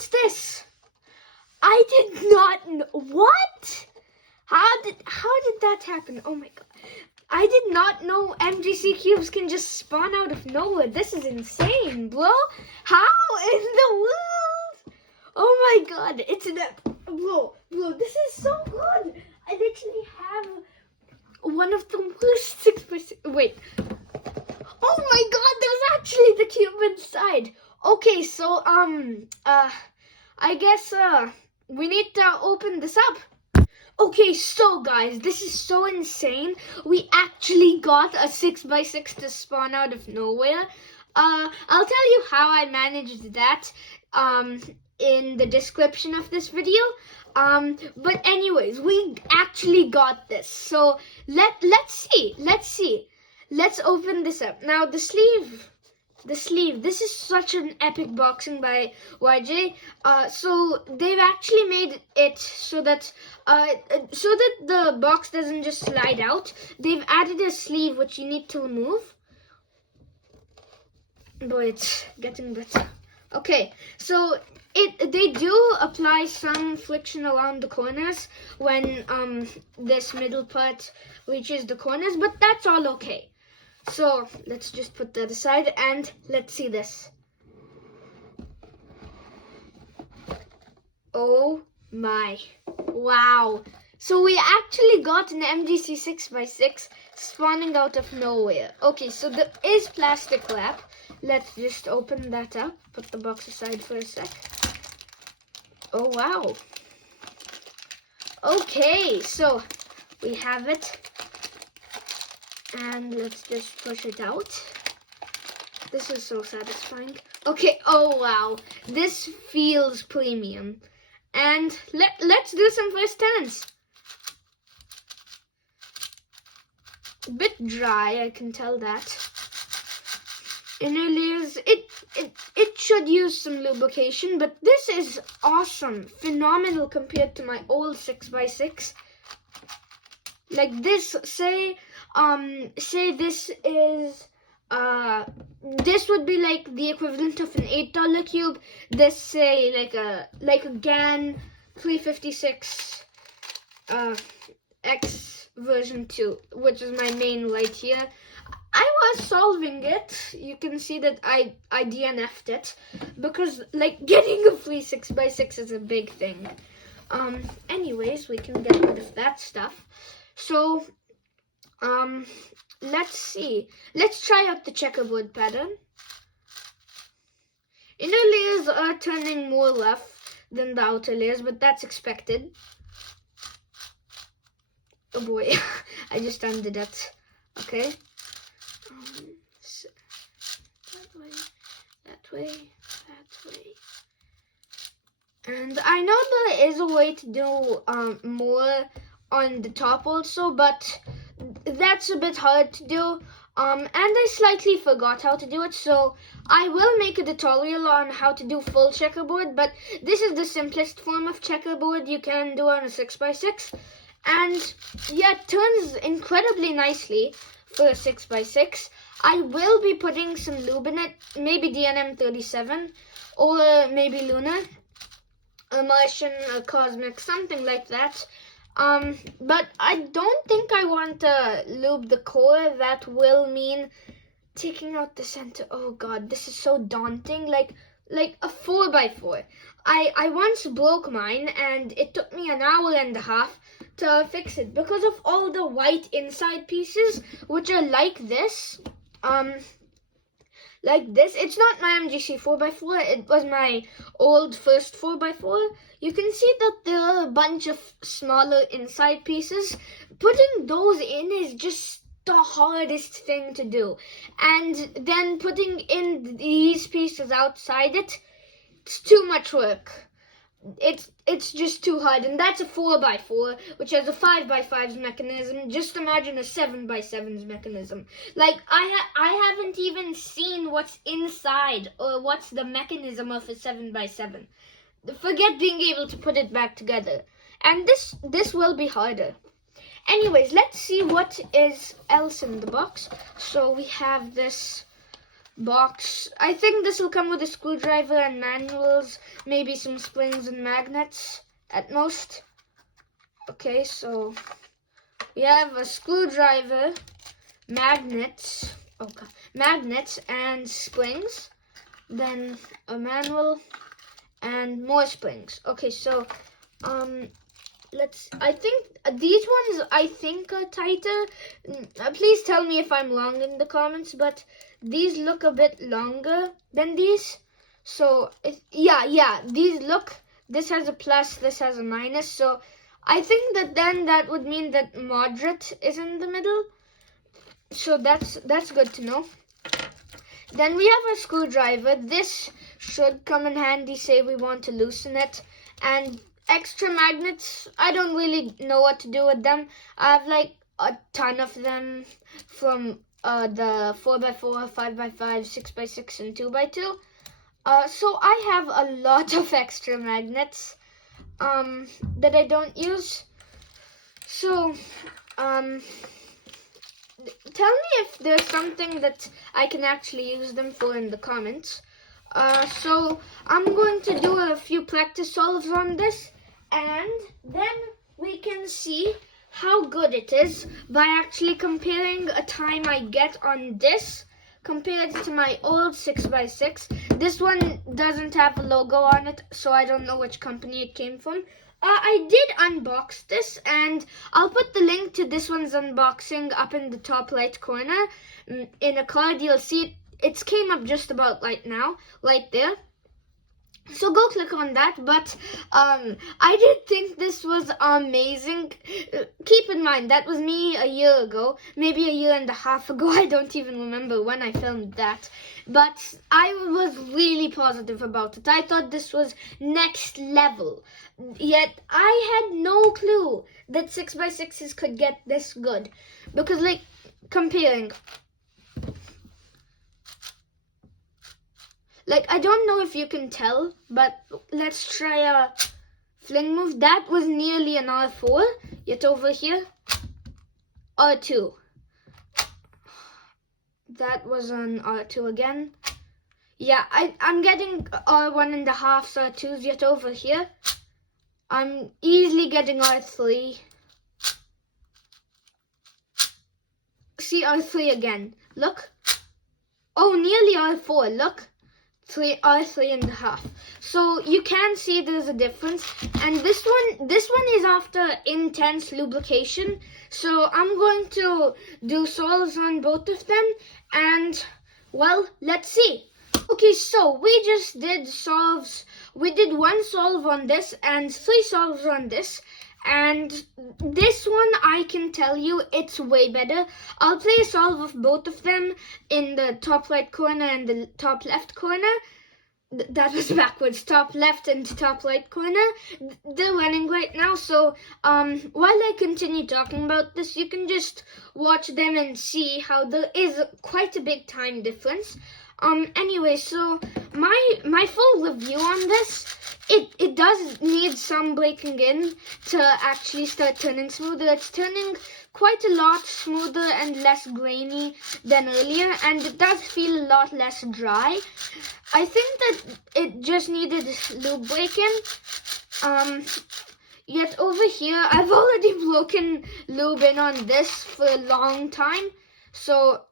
what's this? I did not know. What? How did that happen? Oh my god. I did not know MGC cubes can just spawn out of nowhere. This is insane, bro. How in the world? Oh my god. It's an bro, this is so good. I literally have one of the worst 6x6. Wait. Oh my god, there's actually the cube inside. Okay, so I guess we need to open this up. Okay, so guys, this is so insane. We actually got a 6x6 to spawn out of nowhere. I'll tell you how I managed that in the description of this video. But anyways, we actually got this. So let's see. Let's open this up. Now the sleeve. This is such an epic boxing by YJ. So they've actually made it so that the box doesn't just slide out. They've added a sleeve which you need to remove. Boy, it's getting better. Okay, so they do apply some friction around the corners when this middle part reaches the corners, but that's all okay. So let's just put that aside and let's see this. Oh my, wow. So we actually got an MGC 6x6 spawning out of nowhere. Okay, so there is plastic wrap. Let's just open that up. Put the box aside for a sec. Oh wow. Okay, so we have it. And let's just push it out. This is so satisfying. Okay, oh wow. This feels premium. And let's do some first turns. A bit dry, I can tell that. Inner layers, it should use some lubrication, but this is awesome. Phenomenal compared to my old 6x6. Like this, say this is this would be like the equivalent of an $8 cube. This say like a GAN 356 X version 2, which is my main right here. I was solving it. You can see that I DNF'd it because like getting a free 6x6 is a big thing. Anyways, we can get rid of that stuff. So let's see. Let's try out the checkerboard pattern. Inner layers are turning more rough than the outer layers, but that's expected. Oh boy, I just undid it. Okay. So that way. And I know there is a way to do more on the top also, but that's a bit hard to do. And I slightly forgot how to do it, so I will make a tutorial on how to do full checkerboard, but this is the simplest form of checkerboard you can do on a 6x6. And yeah, it turns incredibly nicely for a 6x6. I will be putting some lube in it, maybe DNM 37, or maybe Lunar, a Martian, a Cosmic, something like that. But I don't think I want to lube the core. That will mean taking out the center. Oh god, this is so daunting. Like a 4x4. I once broke mine and it took me an hour and a half to fix it because of all the white inside pieces, which are like this. Like this. It's not my MGC 4x4. It was my old first 4x4. You can see that there are a bunch of smaller inside pieces. Putting those in is just the hardest thing to do. And then putting in these pieces outside it, it's too much work. It's just too hard. And that's a 4x4, which has a 5x5's mechanism. Just imagine a 7x7's mechanism. Like, I haven't even seen what's inside or what's the mechanism of a 7x7. Forget being able to put it back together. And this will be harder. Anyways, let's see what is else in the box. So we have this box. I think this will come with a screwdriver and manuals, maybe some springs and magnets at most. Okay, so we have a screwdriver, magnets, magnets and springs, then a manual and more springs. Okay, so I think these ones are tighter. Please tell me if I'm wrong in the comments, but these look a bit longer than these. So yeah, this has a plus, this has a minus. So I think that would mean that moderate is in the middle. So that's good to know. Then we have a screwdriver. This should come in handy, say we want to loosen it. And extra magnets, I don't really know what to do with them. I have like a ton of them from the 4x4, 5x5, 6x6, and 2x2. So I have a lot of extra magnets that I don't use. So tell me if there's something that I can actually use them for in the comments. So I'm going to do a few practice solves on this, and then we can see how good it is by actually comparing a time I get on this compared to my old 6x6. This one doesn't have a logo on it, so I don't know which company it came from. I did unbox this, and I'll put the link to this one's unboxing up in the top right corner. In a card, you'll see it. It came up just about right now, right there. So go click on that. But I did think this was amazing. Keep in mind, that was me a year ago, maybe a year and a half ago. I don't even remember when I filmed that. But I was really positive about it. I thought this was next level. Yet I had no clue that 6x6s could get this good. Because, like, comparing, like, I don't know if you can tell, but let's try a fling move. That was nearly an R4, yet over here, R2. That was an R2 again. Yeah, I'm getting R1.5 R2s, yet over here, I'm easily getting R3. See, R3 again. Look. Oh, nearly R4. Look. R3.5. So you can see there's a difference. And this one is after intense lubrication. So I'm going to do solves on both of them. And, well, let's see. Okay, so we just did solves. We did one solve on this and 3 solves on this. And this one, I can tell you, it's way better. I'll play a solve of both of them in the top right corner and the top left corner. That was backwards. Top left and top right corner. They're running right now. So while I continue talking about this, you can just watch them and see how there is quite a big time difference. Anyway, so my full review on this, it does need some breaking in to actually start turning smoother. It's turning quite a lot smoother and less grainy than earlier, and it does feel a lot less dry. I think that it just needed lube break-in. Yet over here, I've already broken lube in on this for a long time, so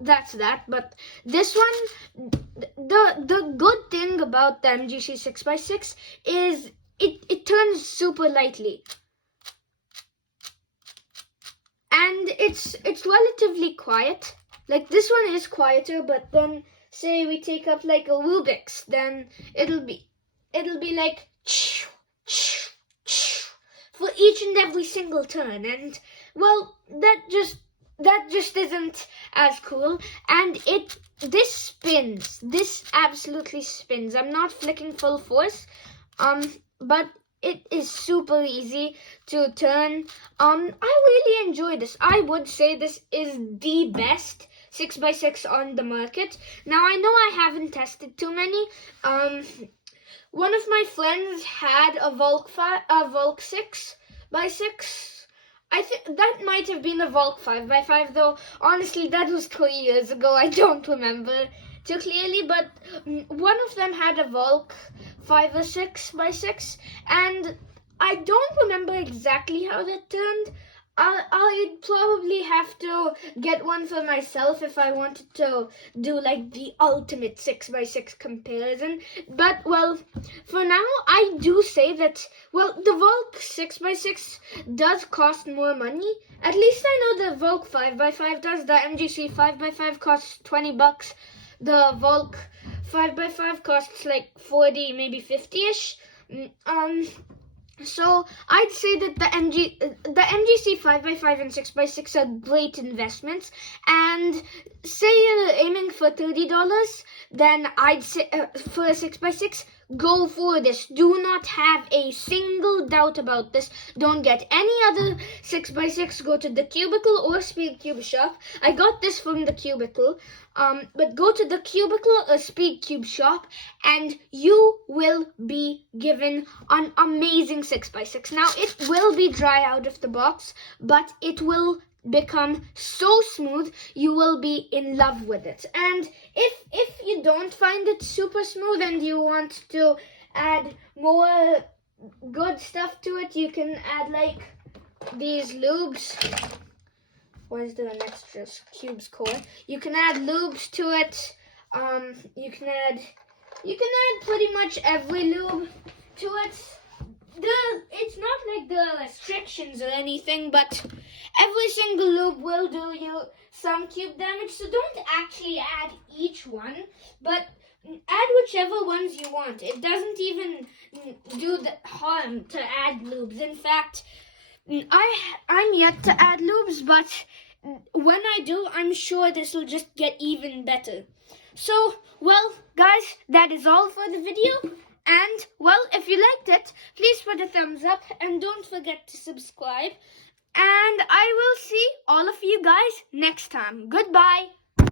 that's that. But this one, the good thing about the MGC 6x6 is it turns super lightly, and it's relatively quiet. Like, this one is quieter, but then say we take up like a Rubik's, then it'll be like for each and every single turn, and well, that just isn't as cool. And this spins. This absolutely spins. I'm not flicking full force, but it is super easy to turn. I really enjoy this. I would say this is the best 6x6 on the market. Now, I know I haven't tested too many. One of my friends had a Volk 6x6. I think that might have been a Volk 5x5, though honestly that was 3 years ago. I don't remember too clearly, but one of them had a Volk 5 or 6x6, and I don't remember exactly how that turned. I'd probably have to get one for myself if I wanted to do like the ultimate 6x6 comparison. But well, for now I do say that, well, the Volk 6x6 does cost more money. At least I know the Volk 5x5 does. The MGC 5x5 costs $20. The Volk 5x5 costs like 40, maybe 50ish. So I'd say that the MGC 5x5 and 6x6 are great investments. And say you're aiming for $30, then I'd say for a 6x6, go for this. Do not have a single doubt about this. Don't get any other 6x6. Go to the Cubicle or Speed Cube shop. I got this from the Cubicle. But go to the Cubicle or Speed Cube shop and you will be given an amazing 6x6. Now, it will be dry out of the box, but it will become so smooth, you will be in love with it. And if you don't find it super smooth and you want to add more good stuff to it, you can add like these lubes. Why is there an extra cube's core? You can add lubes to it. You can add pretty much every lube to it. It's not like there are restrictions or anything, but every single lube will do you some cube damage. So don't actually add each one, but add whichever ones you want. It doesn't even do the harm to add lubes. In fact, I'm yet to add lubes, but when I do, I'm sure this will just get even better. So, well, guys, that is all for the video. And, well, if you liked it, please put a thumbs up and don't forget to subscribe. And I will see all of you guys next time. Goodbye.